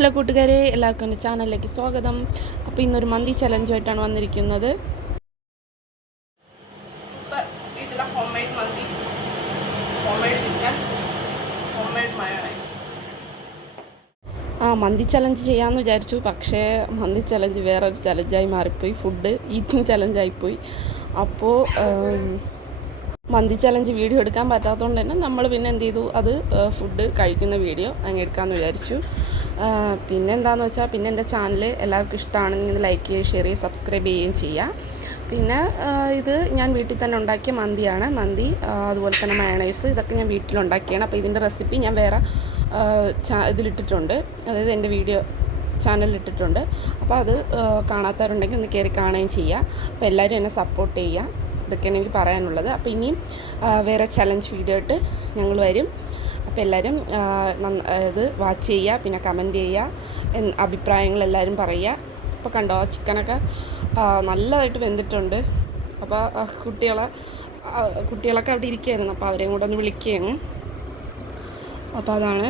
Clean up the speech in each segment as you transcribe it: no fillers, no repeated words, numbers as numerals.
Hello കൂട്ടുകാരെ, എല്ലാവർക്കും എൻ്റെ ചാനലിലേക്ക് സ്വാഗതം. അപ്പോൾ ഇന്നൊരു മന്തി ചലഞ്ചുമായിട്ടാണ് വന്നിരിക്കുന്നത്. സൂപ്പർ വീട്ടിലെ ഹോംമെയ്ഡ് മന്തി, ഹോംമെയ്ഡ് ചിക്കൻ, ഹോംമെയ്ഡ് മയോണൈസ്. മന്തി ചലഞ്ച് ചെയ്യാമെന്ന് വിചാരിച്ചു, പക്ഷേ മന്തി ചലഞ്ച് വേറൊരു ചലഞ്ചായി മാറിപ്പോയി. ഫുഡ് ഈറ്റിംഗ് ചലഞ്ചായിപ്പോയി. അപ്പോൾ മന്തി ചലഞ്ച് വീഡിയോ എടുക്കാൻ പറ്റാത്തതുകൊണ്ട് തന്നെ നമ്മൾ പിന്നെ എന്ത് ചെയ്തു, അത് ഫുഡ് കഴിക്കുന്ന വീഡിയോ അങ്ങ് എടുക്കാമെന്ന് വിചാരിച്ചു. പിന്നെ എന്താണെന്ന് വെച്ചാൽ, പിന്നെ എൻ്റെ ചാനൽ എല്ലാവർക്കും ഇഷ്ടമാണെങ്കിൽ ലൈക്ക് ചെയ്യുകയും ഷെയർ ചെയ്യുകയും സബ്സ്ക്രൈബ് ചെയ്യുകയും ചെയ്യാം. പിന്നെ ഇത് ഞാൻ വീട്ടിൽ തന്നെ ഉണ്ടാക്കിയ മന്തിയാണ്. മന്തി അതുപോലെ തന്നെ മയണൈസ് ഇതൊക്കെ ഞാൻ വീട്ടിലുണ്ടാക്കിയാണ്. അപ്പോൾ ഇതിൻ്റെ റെസിപ്പി ഞാൻ വേറെ ഇതിലിട്ടിട്ടുണ്ട്, അതായത് എൻ്റെ വീഡിയോ ചാനലിലിട്ടിട്ടുണ്ട്. അപ്പോൾ അത് കാണാത്തവരുണ്ടെങ്കിൽ ഒന്ന് കയറി കാണുകയും ചെയ്യുക. അപ്പോൾ എല്ലാവരും എന്നെ സപ്പോർട്ട് ചെയ്യുക. ഇതൊക്കെയാണ് എനിക്ക് പറയാനുള്ളത്. അപ്പോൾ ഇനിയും വേറെ ചലഞ്ച് വീഡിയോ ആയിട്ട് ഞങ്ങൾ വരും. അപ്പോൾ എല്ലാവരും ഇത് വാച്ച് ചെയ്യുക, പിന്നെ കമൻറ്റ് ചെയ്യുക, അഭിപ്രായങ്ങളെല്ലാവരും പറയുക. അപ്പോൾ കണ്ടോ, ചിക്കനൊക്കെ നല്ലതായിട്ട് വെന്തിട്ടുണ്ട്. അപ്പോൾ കുട്ടികളൊക്കെ അവിടെ ഇരിക്കുകയായിരുന്നു, അപ്പോൾ അവരെയും കൂടെ ഒന്ന് വിളിക്കുകയാണ്. അപ്പോൾ അതാണ്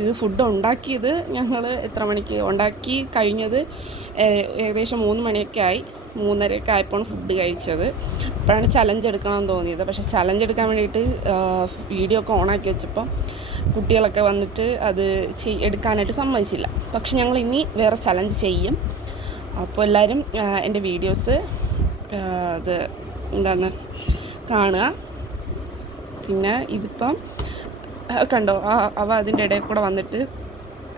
ഇത് ഫുഡ് ഉണ്ടാക്കിയത്. ഞങ്ങൾ എത്ര മണിക്ക് ഉണ്ടാക്കി കഴിഞ്ഞത്? ഏകദേശം 3 മണിയൊക്കെ ആയി, 3:30 ആയപ്പോൾ ഫുഡ് കഴിച്ചത്. അപ്പോഴാണ് ചലഞ്ച് എടുക്കണമെന്ന് തോന്നിയത്. പക്ഷേ ചലഞ്ച് എടുക്കാൻ വേണ്ടിയിട്ട് വീഡിയോ ഒക്കെ ഓണാക്കി വെച്ചപ്പോൾ കുട്ടികളൊക്കെ വന്നിട്ട് അത് എടുക്കാനായിട്ട് സമ്മതിച്ചില്ല. പക്ഷെ ഞങ്ങൾ ഇനി വേറെ ചലഞ്ച് ചെയ്യും. അപ്പോൾ എല്ലാവരും എൻ്റെ വീഡിയോസ് അത് കാണുക. പിന്നെ ഇതിപ്പം കണ്ടോ, അവ അതിൻ്റെ ഇടയിൽ കൂടെ വന്നിട്ട്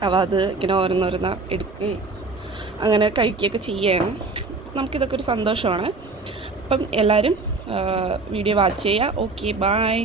അവ അത് ഇങ്ങനെ ഓരോന്നോരോന്ന എടുക്കുകയും അങ്ങനെ കഴിക്കുകയൊക്കെ ചെയ്യുകയാണ്. നമുക്കിതൊക്കെ ഒരു സന്തോഷമാണ്. അപ്പം എല്ലാവരും വീഡിയോ വാച്ച് ചെയ്യുക. Okay, by.